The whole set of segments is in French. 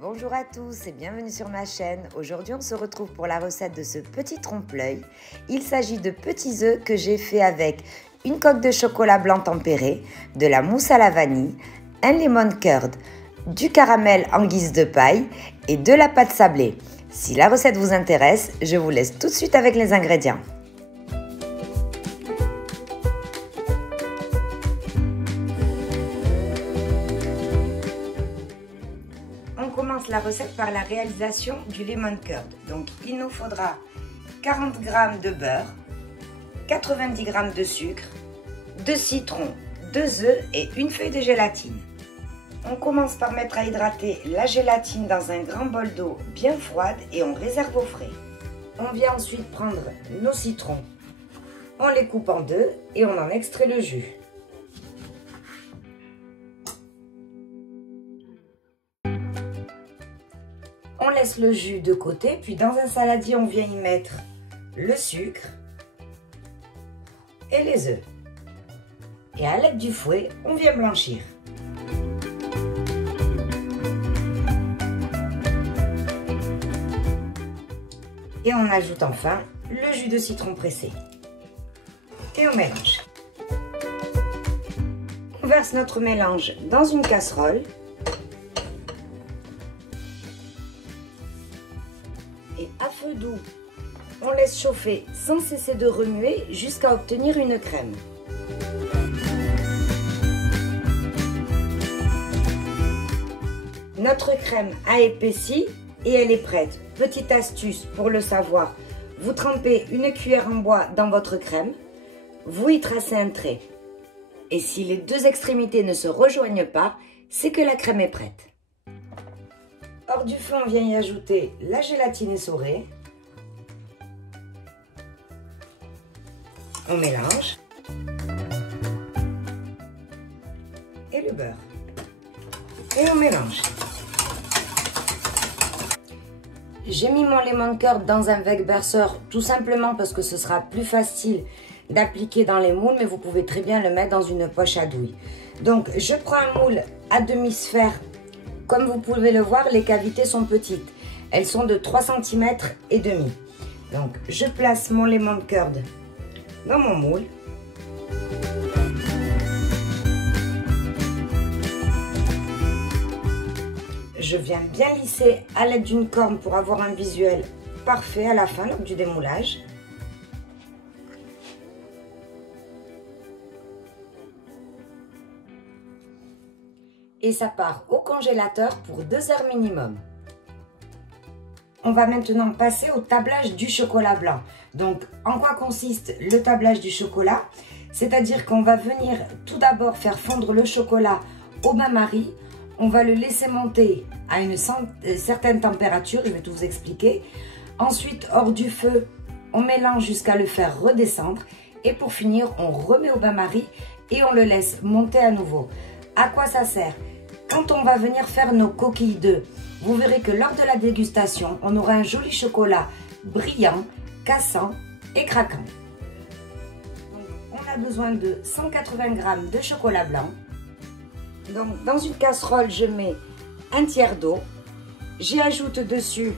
Bonjour à tous et bienvenue sur ma chaîne. Aujourd'hui on se retrouve pour la recette de ce petit trompe-l'œil. Il s'agit de petits œufs que j'ai fait avec une coque de chocolat blanc tempéré, de la mousse à la vanille, un lemon curd, du caramel en guise de paille et de la pâte sablée. Si la recette vous intéresse, je vous laisse tout de suite avec les ingrédients. On commence la recette par la réalisation du lemon curd. Donc il nous faudra 40 g de beurre, 90 g de sucre, 2 citrons, 2 œufs et une feuille de gélatine. On commence par mettre à hydrater la gélatine dans un grand bol d'eau bien froide et on réserve au frais. On vient ensuite prendre nos citrons, on les coupe en deux et on en extrait le jus. On laisse le jus de côté, puis dans un saladier, on vient y mettre le sucre et les œufs. Et à l'aide du fouet, on vient blanchir. Et on ajoute enfin le jus de citron pressé. Et on mélange. On verse notre mélange dans une casserole. Et à feu doux, on laisse chauffer sans cesser de remuer jusqu'à obtenir une crème. Notre crème a épaissi et elle est prête. Petite astuce pour le savoir, vous trempez une cuillère en bois dans votre crème, vous y tracez un trait. Et si les deux extrémités ne se rejoignent pas, c'est que la crème est prête. Hors du feu, on vient y ajouter la gélatine essorée. On mélange. Et le beurre. Et on mélange. J'ai mis mon lemon curd dans un wegberser tout simplement parce que ce sera plus facile d'appliquer dans les moules, mais vous pouvez très bien le mettre dans une poche à douille. Donc je prends un moule à demi-sphère. Comme vous pouvez le voir, les cavités sont petites. Elles sont de 3,5 cm. Donc, je place mon lemon curd dans mon moule. Je viens bien lisser à l'aide d'une corne pour avoir un visuel parfait à la fin lors du démoulage. Et ça part au congélateur pour 2 heures minimum. On va maintenant passer au tablage du chocolat blanc. Donc, en quoi consiste le tablage du chocolat? C'est-à-dire qu'on va venir tout d'abord faire fondre le chocolat au bain-marie. On va le laisser monter à une certaine température, je vais tout vous expliquer. Ensuite, hors du feu, on mélange jusqu'à le faire redescendre. Et pour finir, on remet au bain-marie et on le laisse monter à nouveau. À quoi ça sert? Quand on va venir faire nos coquilles d'œufs, vous verrez que lors de la dégustation, on aura un joli chocolat brillant, cassant et craquant. Donc, on a besoin de 180 g de chocolat blanc. Donc, dans une casserole, je mets un tiers d'eau. J'y ajoute dessus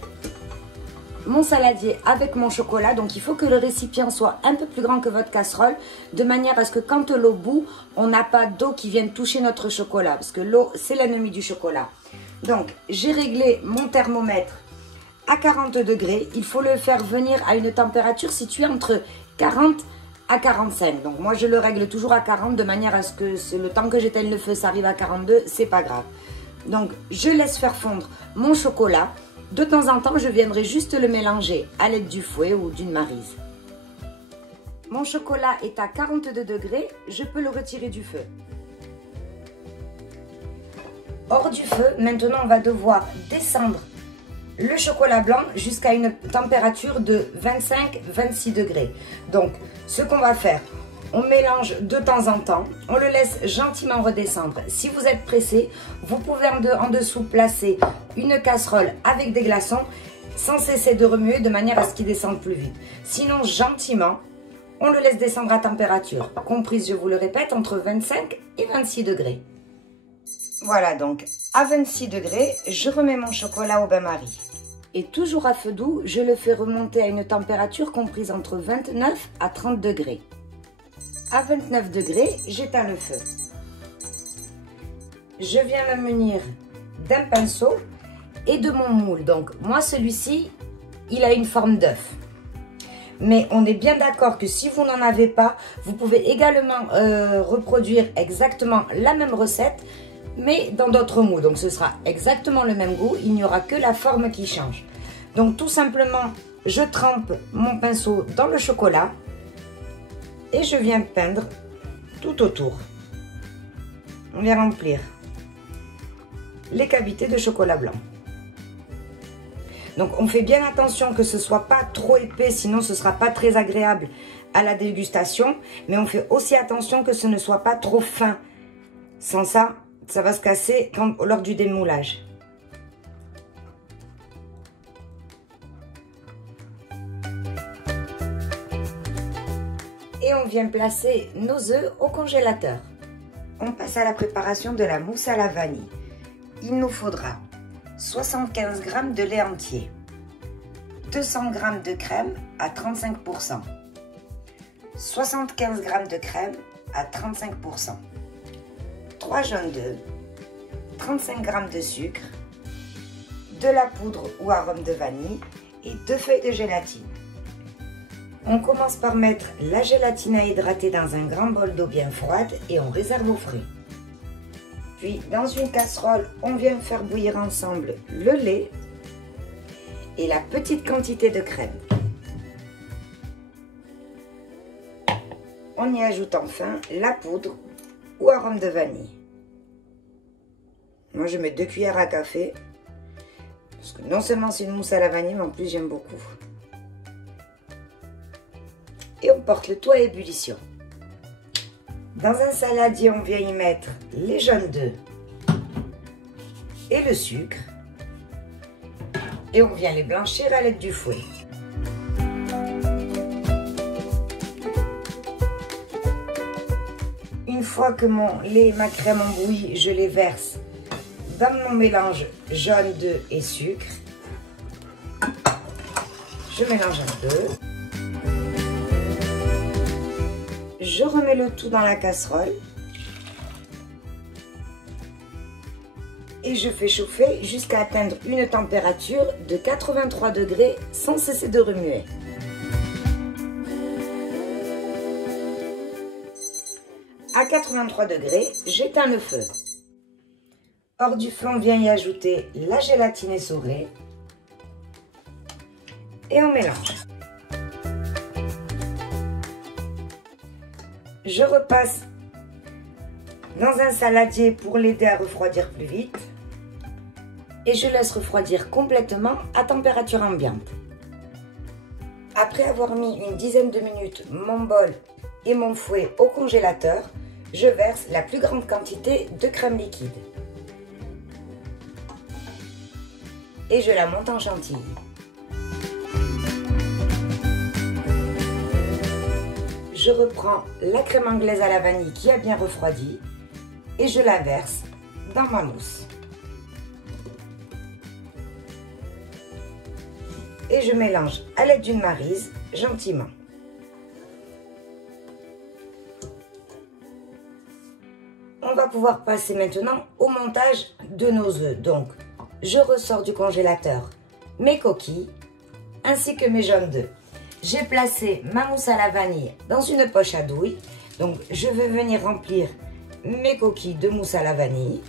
mon saladier avec mon chocolat. Donc, il faut que le récipient soit un peu plus grand que votre casserole, de manière à ce que quand l'eau bout, on n'a pas d'eau qui vienne toucher notre chocolat, parce que l'eau, c'est l'ennemi du chocolat. Donc, j'ai réglé mon thermomètre à 40 degrés. Il faut le faire venir à une température située entre 40 à 45. Donc, moi, je le règle toujours à 40, de manière à ce que le temps que j'éteigne le feu, ça arrive à 42, c'est pas grave. Donc, je laisse faire fondre mon chocolat. De temps en temps, je viendrai juste le mélanger à l'aide du fouet ou d'une maryse. Mon chocolat est à 42 degrés, je peux le retirer du feu. Hors du feu, maintenant on va devoir descendre le chocolat blanc jusqu'à une température de 25-26 degrés. Donc, ce qu'on va faire, on mélange de temps en temps, on le laisse gentiment redescendre. Si vous êtes pressé, vous pouvez en dessous placer une casserole avec des glaçons sans cesser de remuer de manière à ce qu'il descende plus vite. Sinon, gentiment, on le laisse descendre à température comprise, je vous le répète, entre 25 et 26 degrés. Voilà, donc à 26 degrés, je remets mon chocolat au bain-marie. Et toujours à feu doux, je le fais remonter à une température comprise entre 29 à 30 degrés. À 29 degrés, j'éteins le feu. Je viens me munir d'un pinceau et de mon moule. Donc moi, celui-ci, il a une forme d'œuf. Mais on est bien d'accord que si vous n'en avez pas, vous pouvez également reproduire exactement la même recette, mais dans d'autres moules. Donc ce sera exactement le même goût, il n'y aura que la forme qui change. Donc tout simplement, je trempe mon pinceau dans le chocolat et je viens peindre tout autour. On vient remplir les cavités de chocolat blanc. Donc on fait bien attention que ce soit pas trop épais, sinon ce sera pas très agréable à la dégustation. Mais on fait aussi attention que ce ne soit pas trop fin. Sans ça, ça va se casser lors du démoulage. Et on vient placer nos œufs au congélateur. On passe à la préparation de la mousse à la vanille. Il nous faudra 75 g de lait entier, 200 g de crème à 35%, 75 g de crème à 35%, 3 jaunes d'œufs, 35 g de sucre, de la poudre ou arôme de vanille et 2 feuilles de gélatine. On commence par mettre la gélatine à hydrater dans un grand bol d'eau bien froide et on réserve au frais. Puis dans une casserole, on vient faire bouillir ensemble le lait et la petite quantité de crème. On y ajoute enfin la poudre ou arôme de vanille. Moi je mets 2 cuillères à café parce que non seulement c'est une mousse à la vanille, mais en plus j'aime beaucoup. Et on porte le tout à ébullition. Dans un saladier, on vient y mettre les jaunes d'œufs et le sucre. Et on vient les blanchir à l'aide du fouet. Une fois que mon lait et ma crème ont bouilli, je les verse dans mon mélange jaune d'œufs et sucre. Je mélange un peu. Je remets le tout dans la casserole et je fais chauffer jusqu'à atteindre une température de 83 degrés sans cesser de remuer. À 83 degrés, j'éteins le feu. Hors du feu, on vient y ajouter la gélatine essorée et on mélange. Je repasse dans un saladier pour l'aider à refroidir plus vite et je laisse refroidir complètement à température ambiante. Après avoir mis une dizaine de minutes mon bol et mon fouet au congélateur, je verse la plus grande quantité de crème liquide et je la monte en chantilly. Je reprends la crème anglaise à la vanille qui a bien refroidi et je la verse dans ma mousse. Et je mélange à l'aide d'une maryse gentiment. On va pouvoir passer maintenant au montage de nos œufs. Donc, je ressors du congélateur mes coquilles ainsi que mes jaunes d'œufs. J'ai placé ma mousse à la vanille dans une poche à douille. Donc, je vais venir remplir mes coquilles de mousse à la vanille.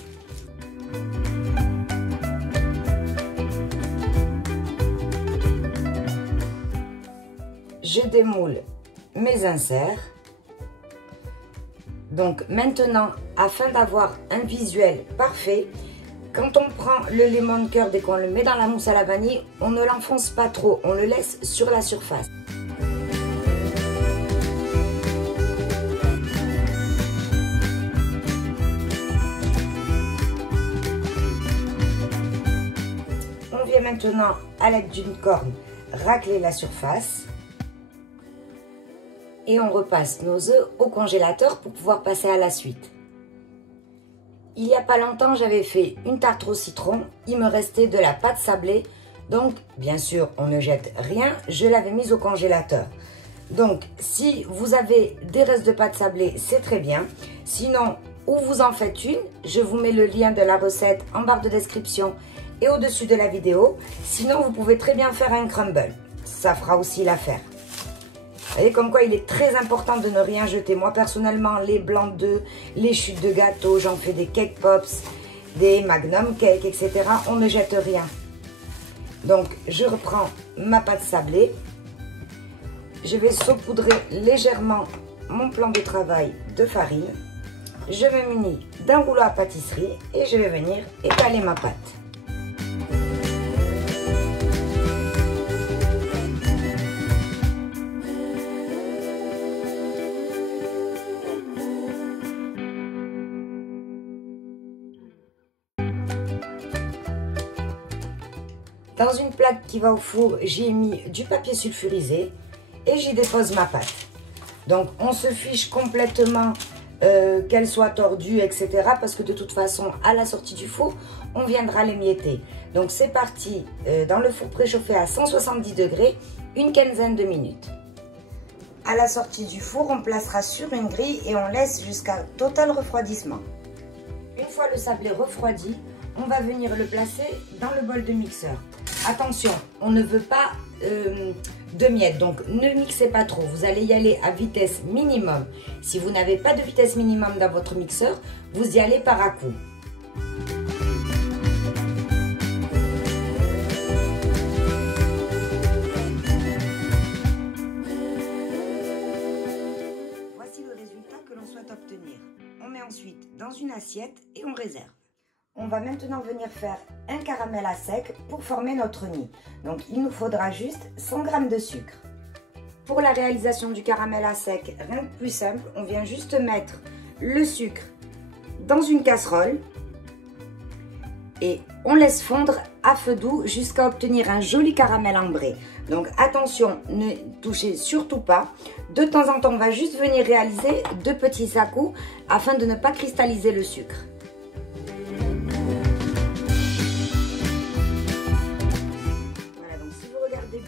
Je démoule mes inserts. Donc, maintenant, afin d'avoir un visuel parfait, quand on prend le lemon curd et qu'on le met dans la mousse à la vanille, on ne l'enfonce pas trop, on le laisse sur la surface. On vient maintenant, à l'aide d'une corne, racler la surface. Et on repasse nos œufs au congélateur pour pouvoir passer à la suite. Il n'y a pas longtemps, j'avais fait une tarte au citron. Il me restait de la pâte sablée. Donc, bien sûr, on ne jette rien. Je l'avais mise au congélateur. Donc, si vous avez des restes de pâte sablée, c'est très bien. Sinon, ou vous en faites une. Je vous mets le lien de la recette en barre de description et au-dessus de la vidéo. Sinon, vous pouvez très bien faire un crumble. Ça fera aussi l'affaire. Vous voyez comme quoi il est très important de ne rien jeter. Moi personnellement, les blancs d'œufs, les chutes de gâteau, j'en fais des cake pops, des magnum cake, etc. On ne jette rien. Donc je reprends ma pâte sablée. Je vais saupoudrer légèrement mon plan de travail de farine. Je me munis d'un rouleau à pâtisserie et je vais venir étaler ma pâte. Dans une plaque qui va au four, j'ai mis du papier sulfurisé et j'y dépose ma pâte. Donc on se fiche complètement qu'elle soit tordue, etc. Parce que de toute façon, à la sortie du four, on viendra l'émietter. Donc c'est parti dans le four préchauffé à 170 degrés, une quinzaine de minutes. À la sortie du four, on placera sur une grille et on laisse jusqu'à total refroidissement. Une fois le sablé refroidi, on va venir le placer dans le bol de mixeur. Attention, on ne veut pas de miettes, donc ne mixez pas trop. Vous allez y aller à vitesse minimum. Si vous n'avez pas de vitesse minimum dans votre mixeur, vous y allez par à-coups. Voici le résultat que l'on souhaite obtenir. On met ensuite dans une assiette et on réserve. On va maintenant venir faire un caramel à sec pour former notre nid. Donc il nous faudra juste 100 g de sucre. Pour la réalisation du caramel à sec, rien de plus simple, on vient juste mettre le sucre dans une casserole et on laisse fondre à feu doux jusqu'à obtenir un joli caramel ambré. Donc attention, ne touchez surtout pas. De temps en temps, on va juste venir réaliser 2 petits à-coups afin de ne pas cristalliser le sucre.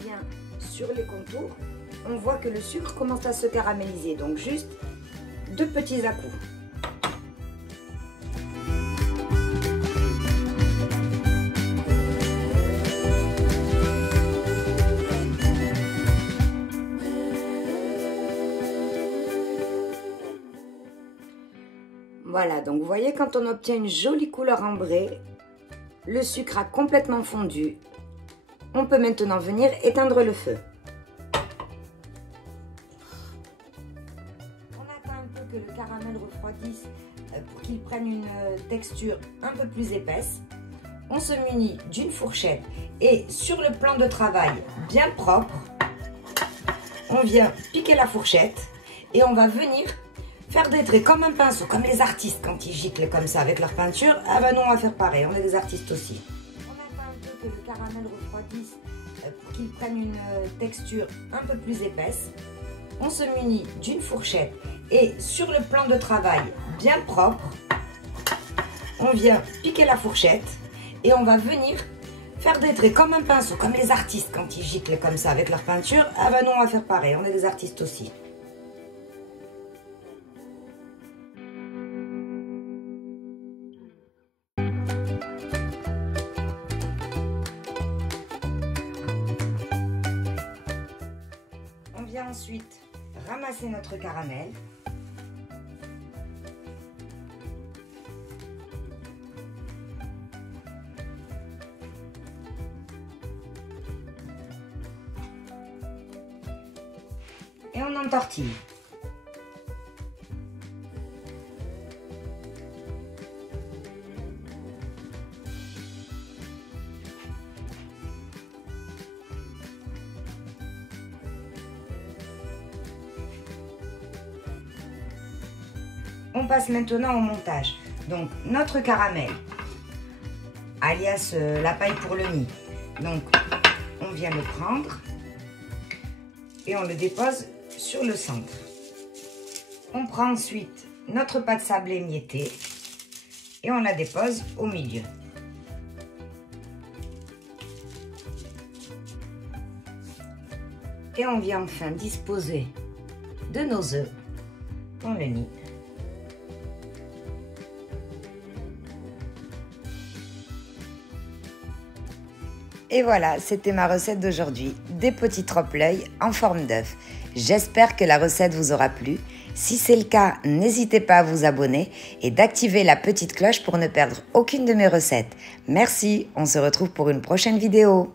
Bien sur les contours, on voit que le sucre commence à se caraméliser, donc juste 2 petits à-coups. Voilà, donc vous voyez quand on obtient une jolie couleur ambrée, le sucre a complètement fondu. On peut maintenant venir éteindre le feu. On attend un peu que le caramel refroidisse pour qu'il prenne une texture un peu plus épaisse. On se munit d'une fourchette et sur le plan de travail bien propre, on vient piquer la fourchette et on va venir faire des traits comme un pinceau, comme les artistes quand ils giclent comme ça avec leur peinture. Ah ben nous on va faire pareil, on est des artistes aussi. Que le caramel refroidisse pour qu'il prenne une texture un peu plus épaisse. On se munit d'une fourchette et sur le plan de travail bien propre, on vient piquer la fourchette et on va venir faire des traits comme un pinceau, comme les artistes quand ils giclent comme ça avec leur peinture. Ah ben nous on va faire pareil, on est des artistes aussi. Ensuite, ramasser notre caramel. Et on entortille. On passe maintenant au montage. Donc notre caramel, alias la paille pour le nid. Donc on vient le prendre et on le dépose sur le centre. On prend ensuite notre pâte sablée miettée et on la dépose au milieu. Et on vient enfin disposer de nos œufs dans le nid. Et voilà, c'était ma recette d'aujourd'hui, des petits trompe-l'œil en forme d'œuf. J'espère que la recette vous aura plu. Si c'est le cas, n'hésitez pas à vous abonner et d'activer la petite cloche pour ne perdre aucune de mes recettes. Merci, on se retrouve pour une prochaine vidéo.